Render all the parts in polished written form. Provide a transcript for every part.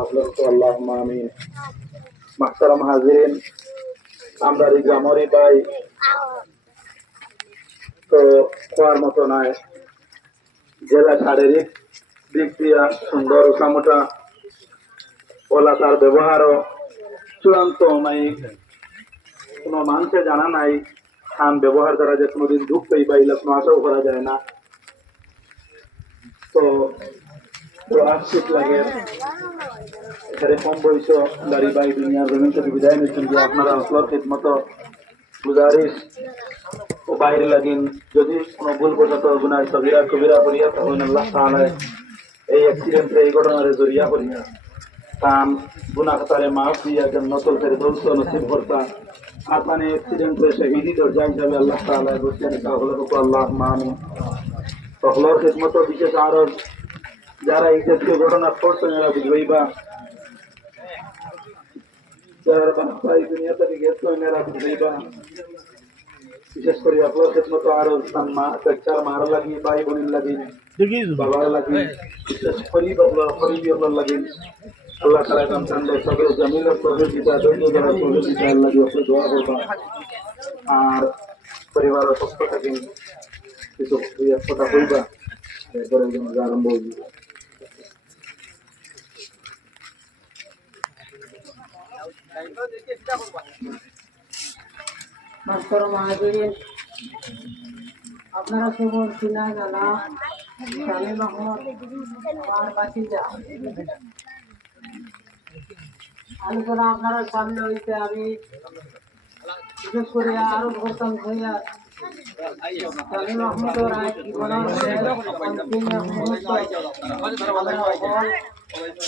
আল্লাহুম্মা আমিন। মাহতারাম হাজিরিন, আমরা জামরি ভাই তো কোয়ার মতো নাই, জেলা শারীরিক দিক দিয়া সুন্দর উসামোটা ওলা, তার ব্যবহারও চূড়ান্ত নাই, কোনো মানুষে জানা নাই খান ব্যবহার দ্বারা যে কোনোদিন দুঃখ পাইবা ইলা কোনো আশাও করা যায় না। তো আশিক লাগে এখানে কম বয়স গাড়ি বাই দুনিয়ার জমিন থেকে বিদায় নিচ্ছেন যে আপনারা আসলার খিদমত গুজারিশ ও বাইরে লাগিন, যদি কোনো ভুল বশত গুনাহ সগীরা কবিরা করিয়া তখন আল্লাহ তাআলা এই অ্যাক্সিডেন্টে এই ঘটনার জড়িয়া করিয়া কাম গুনাহ তারে মাফ দিয়া জান্নাতুল ফেরদৌস নসিব করতা। আপনানে অ্যাক্সিডেন্টে শহীদি দরজা হিসাবে আল্লাহ তাআলা বসিয়ে তা হলো তো আল্লাহুম্মা আমিন। তখলোর খিদমত বিশেষ আরো যারা এই জাতীয় ঘটনা করছেন এরা বুঝবেই বা যারা বাচ্চা এই দুনিয়া থেকে গেছেন এরা বুঝবেই বা, বিশেষ করে আপনার খিদমত আরো মা বাচ্চার মার লাগি, ভাই বোনের লাগি, বাবার লাগি, বিশেষ পরিবার লাগি আল্লাহ তাআলা কাম চান্দে সবে জমিনের প্রভু পিতা দৈন্য যারা প্রভু পিতা আল্লাহ দিয়ে দোয়া করবা। আর পরিবারের পক্ষ থেকে কিছু কথা কইবা, এরপরে আরম্ভ হইব। আপনারা কেবল চিনা জানা শামীম আহমদ আমার বাসিন্দা। আলোচনা আপনারা সামনে হইতে আমি বিশেষ করে আরো করতাম হইয়া শামীম আহমদের জীবনের অন্তিম মুহূর্ত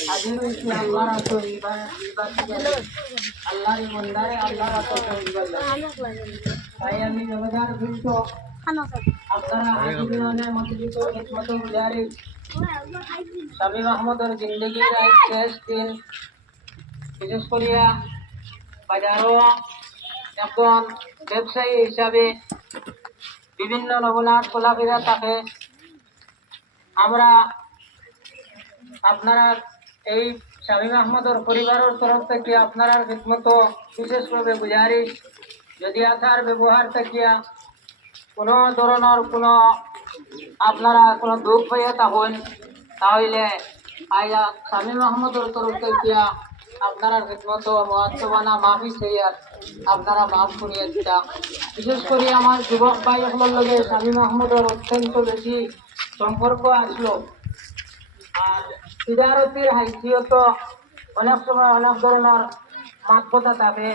হাজির হয়েছি আল্লাহর আল্লাহর মন্দারে আল্লাহর তাই আমি জগদার বৃন্দ আপনারা আজীবনের মজলিস ও খিদমত গুজারি শামীম আহমদের জিন্দগির এক শেষ দিন বিশেষ করিয়া বাজারও একজন ব্যবসায়ী হিসাবে বিভিন্ন নমুনার চলাফেরা থাকে। আমরা আপনারা এই শামীম আহমদের পরিবারের তরফ থেকে আপনার খিদমত বিশেষভাবে গুজারিশ, যদি আচার ব্যবহার থাকিয়া কোনো ধরনের কোনো আপনারা কোনো দুঃখ হইয়া থাকেন তাহলে আইয়া শামীম আহমদের তরফ থেকে আপনারা খিদমত মহাত্মবানা মাফি হইয়া আপনারা মাফ করিয়া দিতা। বিশেষ করে আমার যুবক ভাই সকলের লগে শামীম আহমদের অত্যন্ত বেশি সম্পর্ক আসলো। আর তিজারতির হাইসিয়ত অনেক সময় অনেক ধরনের মাত কথা থাকে,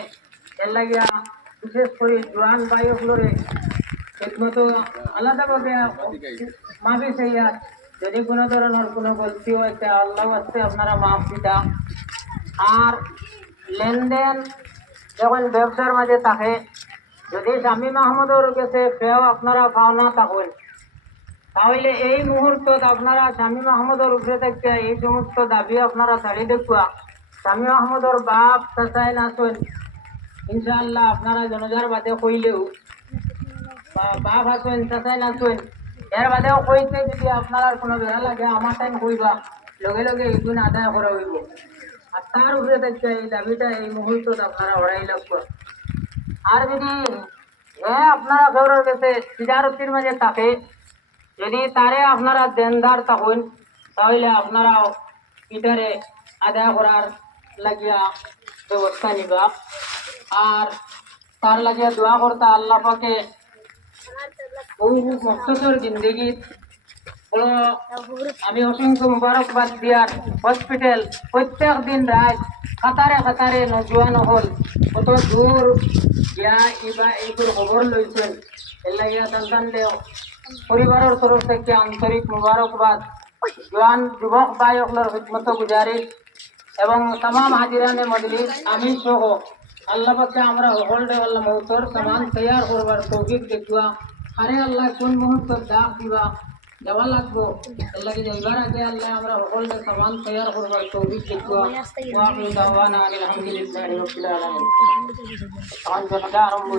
এর লাগিয়া বিশেষ করে জোয়ান ভাই সকলরে খিদমত আলাদাভাবে মাফি চাইয়া, যদি কোনো ধরনের কোনো গলতি হয় আল্লাহ আসতে আপনারা মাফ দিতা। আর লেনদেন যখন ব্যবসার মাঝে থাকে, যদি শামীম আহমদের কাছে পেও আপনারা পাওনা থাকেন তাহলে এই মুহূর্তত আপনারা শামীম আহমদের উপরে থাকতে এই সমস্ত দাবি আপনারা ছাড়ি দেখুয়া শামীম আহমদের বাপ চাচাই নাচেন ইনশাআল্লাহ আপনারা জনজার বাদে কইলেও বাপ আছেন চাচাই নাচেন এর বাদেও কইতে যদি আপনার কোনো বেড়া লাগে আমার টাইম কইবা, লগে লগে এইগুণ আদায় করা হইব। আর তার উপরে থাকতে এই দাবিটা এই মুহূর্তত আপনারা হরাই লাগবে। আর যদি আপনারা গৌরব কাছে তিজারতির মাঝে থাকে, যদি তারে আপনারা দেনদার থাকেন তাহলে আপনারাও এটারে আদায় করার লাগিয়া ব্যবস্থা নিবা। আর তার লাগিয়া দোয়া করতা আল্লাহ পাকে বহু মক্তসর জিন্দগি বলো। আমি অসংখ্য মুবারকবাদ দিয়ার হসপিটাল প্রত্যেক দিন রাত কাতারে কাতারে নজওয়ান হল কত দূর গিয়া ইবা এইগুলো খবর লইছেন, এর লাগিয়া সন্তান দেও পরিবারের তরফ থেকে আন্তরিক মুবারকবাদ। জোয়ান যুবক ভাই সকলের খিদমত গুজারিশ এবং तमाम হাজিরানে মজলিস আমি সহ আল্লাহ পাকে আমরা সকলে আল্লাহ মৌতর সামান তৈয়ার করবার তৌফিক দেখুয়া। আরে আল্লাহ কোন মুহূর্ত ডাক দিবা যাওয়া লাগবো, আল্লাহকে যাইবার আগে আল্লাহ আমরা সকলে সামান তৈয়ার করবার তৌফিক দেখুয়া। ওয়া আখিরু দাওয়ানা আলহামদুলিল্লাহি রাব্বিল আলামিন। আরম্ভ